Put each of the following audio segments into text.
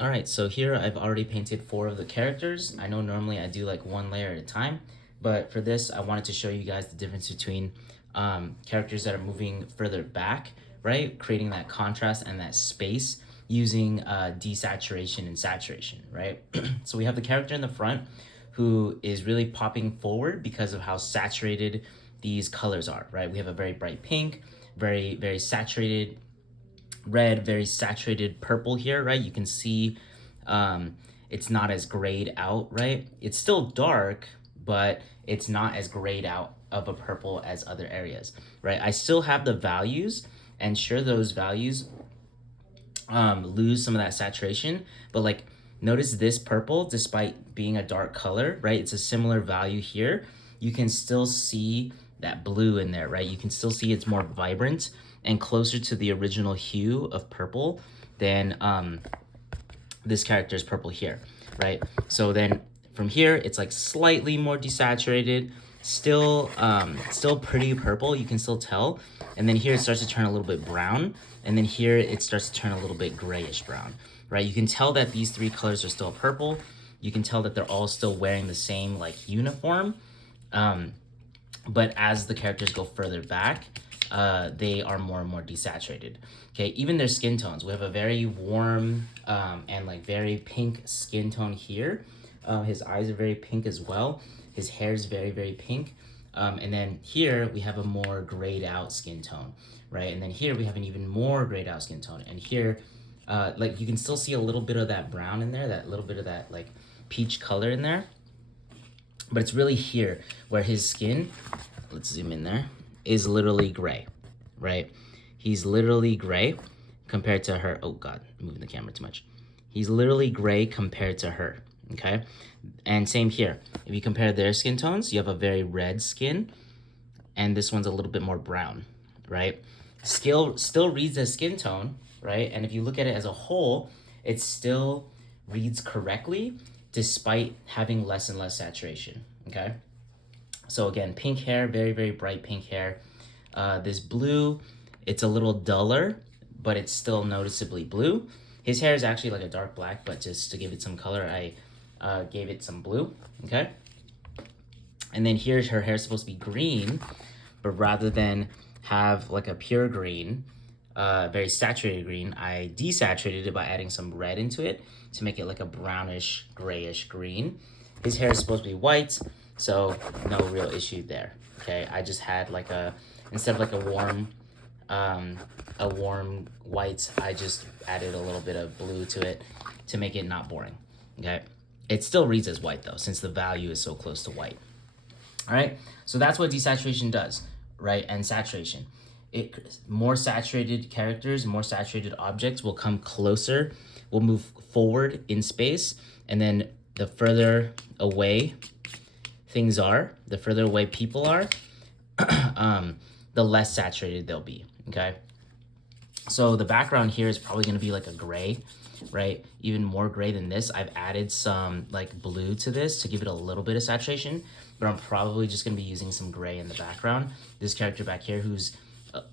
All right, so here I've already painted 4 of the characters. I know normally I do like 1 layer at a time, but for this, I wanted to show you guys the difference between characters that are moving further back, right? Creating that contrast and that space using desaturation and saturation, right? So we have the character in the front who is really popping forward because of how saturated these colors are, right? We have a very bright pink, very saturated red, very saturated purple here, right? You can see it's not as grayed out, right? It's still dark, but it's not as grayed out of a purple as other areas, right? I still have the values, and sure, those values lose some of that saturation, but like notice this purple, despite being a dark color, right? It's a similar value here. You can still see that blue in there, right? You can still see it's more vibrant and closer to the original hue of purple than this character's purple here, right? So then from here, it's like slightly more desaturated, still pretty purple, you can still tell. And then here it starts to turn a little bit brown, and then here it starts to turn a little bit grayish brown, right? You can tell that these 3 colors are still purple. You can tell that they're all still wearing the same like uniform. But as the characters go further back, they are more and more desaturated. Okay, even their skin tones. We have a very warm and like very pink skin tone here. His eyes are very pink as well. His hair is very pink. And then here we have a more grayed out skin tone, right? And then here we have an even more grayed out skin tone. And here, like you can still see a little bit of that brown in there, that little bit of that like peach color in there. But it's really here where his skin, let's zoom in there, is literally gray, right? He's literally gray compared to her. Oh God, I'm moving the camera too much. He's literally gray compared to her, okay? And same here. If you compare their skin tones, you have a very red skin, and this one's a little bit more brown, right? Still reads as skin tone, right? And if you look at it as a whole, it still reads correctly despite having less and less saturation, okay? So again, pink hair, very bright pink hair. This blue, it's a little duller, but it's still noticeably blue. His hair is actually like a dark black, but just to give it some color, I gave it some blue, okay? And then here's her hair supposed to be green, but rather than have like a pure green, very saturated green, I desaturated it by adding some red into it to make it like a brownish, grayish green. His hair is supposed to be white, so no real issue there. Okay, I just had like instead of like a warm white, I just added a little bit of blue to it to make it not boring. Okay, it still reads as white though, since the value is so close to white. All right, so that's what desaturation does, right? And saturation. More saturated characters, more saturated objects will come closer, will move forward in space, and then the further away things are, the further away people are, the less saturated they'll be, okay? So the background here is probably gonna be like a gray, right? Even more gray than this. I've added some like blue to this to give it a little bit of saturation, but I'm probably just gonna be using some gray in the background. This character back here who's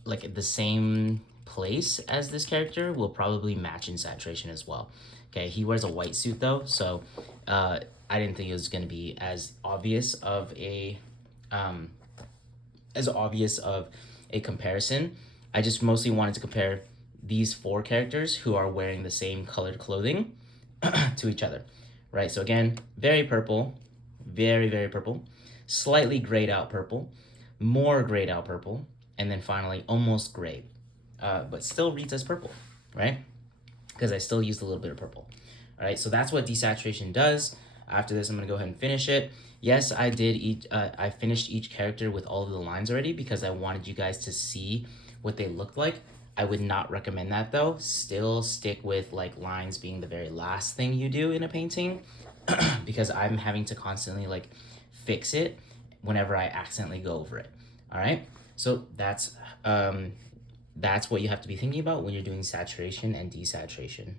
like at the same place as this character will probably match in saturation as well. Okay, he wears a white suit though, so I didn't think it was gonna be as obvious of a comparison. I just mostly wanted to compare these 4 characters who are wearing the same colored clothing to each other, right? So again, very purple, very purple, slightly grayed out purple, more grayed out purple, and then finally almost gray, but still reads as purple, right? Because I still used a little bit of purple. All right, so that's what desaturation does. After this, I'm gonna go ahead and finish it. Yes, I finished each character with all of the lines already because I wanted you guys to see what they looked like. I would not recommend that though. Still stick with like lines being the very last thing you do in a painting because I'm having to constantly like fix it whenever I accidentally go over it. All right, so that's what you have to be thinking about when you're doing saturation and desaturation.